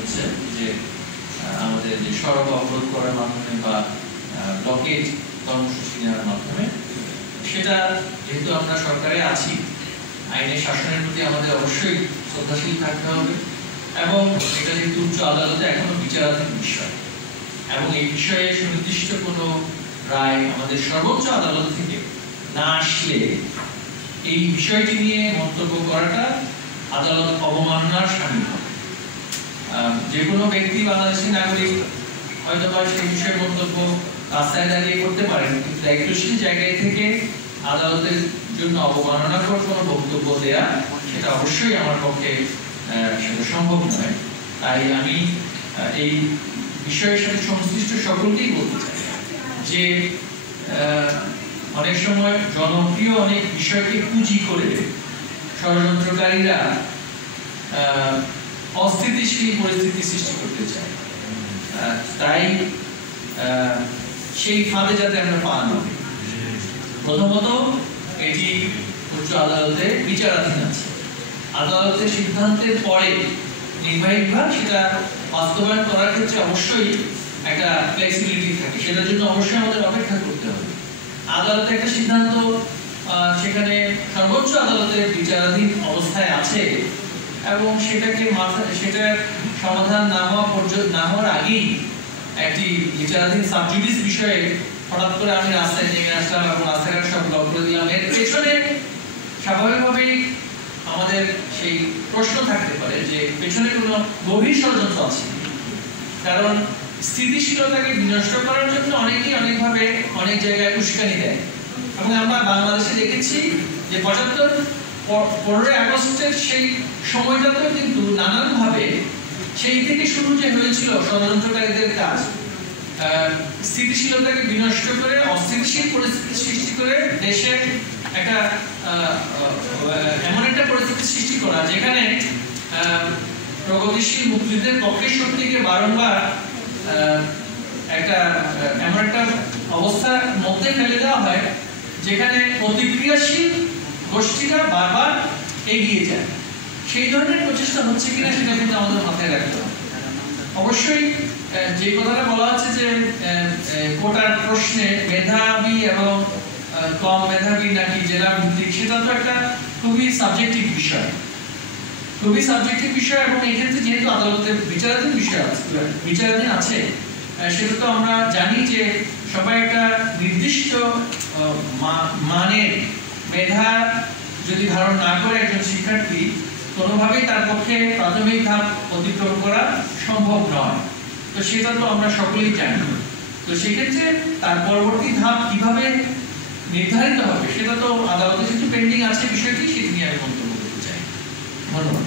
হচ্ছে যে আমাদের যে সড়ক অবরোধ করার মাধ্যমে বা ব্লকেজ কর্মসূচি নেওয়ার মাধ্যমে, সেটা যেহেতু আমরা সরকারে আছি, আইনের শাসনের প্রতি আমাদের অবশ্যই শ্রদ্ধাশীল থাকতে হবে এবং এটা যেহেতু উচ্চ আদালতে এখনো বিচারাধীন বিষয় এবং এই বিষয়ে সুনির্দিষ্ট কোনো রায় আমাদের সর্বোচ্চ আদালত থেকে না আসলে এই বিষয়টি নিয়ে মন্তব্য করাটা আদালত অবমাননার শামিল হবে। যে কোনো ব্যক্তি বাংলাদেশী নাগরিক হয়তো বা সেই বিষয়ে মন্তব্য রাস্তায় দাঁড়িয়ে করতে পারেন, কিন্তু দায়িত্বশীল জায়গায় থেকে আদালতের জন্য অবমাননাকর কোনো বক্তব্য দেয়া সেটা অবশ্যই আমার পক্ষে সেটা সম্ভব নয়। তাই আমি এই বিষয়ের সাথে সংশ্লিষ্ট সকলকেই বলতে চাই যে অনেক সময় জনপ্রিয় অনেক বিষয়কে পুঁজি করে ষড়যন্ত্রকারীরা অস্থিতিশীল পরিস্থিতি সৃষ্টি করতে চায়। তাই সেই ফাঁদে যাতে আমরা পা না দিই। প্রথমত এটি উচ্চ আদালতে বিচারাধীন আছে, আদালতের সিদ্ধান্তের পরে নির্বাহী বিভাগ সেটা বাস্তবায়ন করার ক্ষেত্রে অবশ্যই একটা ফ্লেক্সিবিলিটি থাকে, সেটার জন্য অবশ্যই আমাদের অপেক্ষা করতে হবে। আদালতের একটা সিদ্ধান্ত সেখানে সর্বোচ্চ আদালতের বিচারাধীন অবস্থায় আছে এবং সেটাকে সেটার সমাধান না হওয়ার আগেই একটি বিচারাধীন সাবজুডিস বিষয়ে হঠাৎ করে আমি রাস্তায় নেমে আসলাম এবং রাস্তাঘাট সব ব্লক করে দিলাম, এর পেছনে স্বাভাবিকভাবেই আমাদের সেই প্রশ্ন থাকতে পারে যে পেছনে কোনো গভীর ষড়যন্ত্র আছে। কারণ স্থিতিশীলতাকে বিনষ্ট করার জন্য অনেকেই অনেকভাবে অনেক জায়গায় উস্কানি দেয় এবং আমরা বাংলাদেশে দেখেছি যে 15ই আগস্টের সেই সময়টাতেও কিন্তু নানানভাবে সেই থেকে শুরু যে হয়েছিল ষড়যন্ত্রকারীদের কাজ, স্থিতিশীলতাকে বিনষ্ট করে অস্থিতিশীল পরিস্থিতি সৃষ্টি করে দেশে একটা এমন একটা পরিস্থিতি সৃষ্টি করা যেখানে প্রগতিশীল মুক্তিযুদ্ধের পক্ষের শক্তিকে বারংবার একটা এমন একটা অবস্থার মধ্যে ফেলে দেওয়া হয় যেখানে প্রতিক্রিয়াশীল গোষ্ঠীরা বারবার এগিয়ে যায়। সেই ধরনের প্রচেষ্টা হচ্ছে কিনা সেটা কিন্তু আমাদের মাথায় রাখতে হবে। অবশ্যই যে কথাটা বলা হচ্ছে যে কোটার প্রশ্নে মেধাবী এবং কম মেধাবী নাকি জেলা ভিত্তিক, সেটা তো একটা খুবই সাবজেক্টিভ বিষয়, এবং এই ক্ষেত্রে যেহেতু আদালতের বিচারাধীন আছে সেটা তো আমরা জানি যে সবাই একটা নির্দিষ্ট মানের মেধা যদি ধারণ না করে একজন শিক্ষার্থী কোনোভাবেই তার পক্ষে প্রাথমিক ধাপ অতিক্রম করা সম্ভব নয়। তো সেটা তো আমরা সকলেই জানি। তো সেক্ষেত্রে তার পরবর্তী ধাপ কিভাবে নির্ধারিত হবে সেটা তো আদালতে যেহেতু পেন্ডিং আছে বিষয়টি, সেটি নিয়ে আমি মন্তব্য করতে চাই। ধন্যবাদ।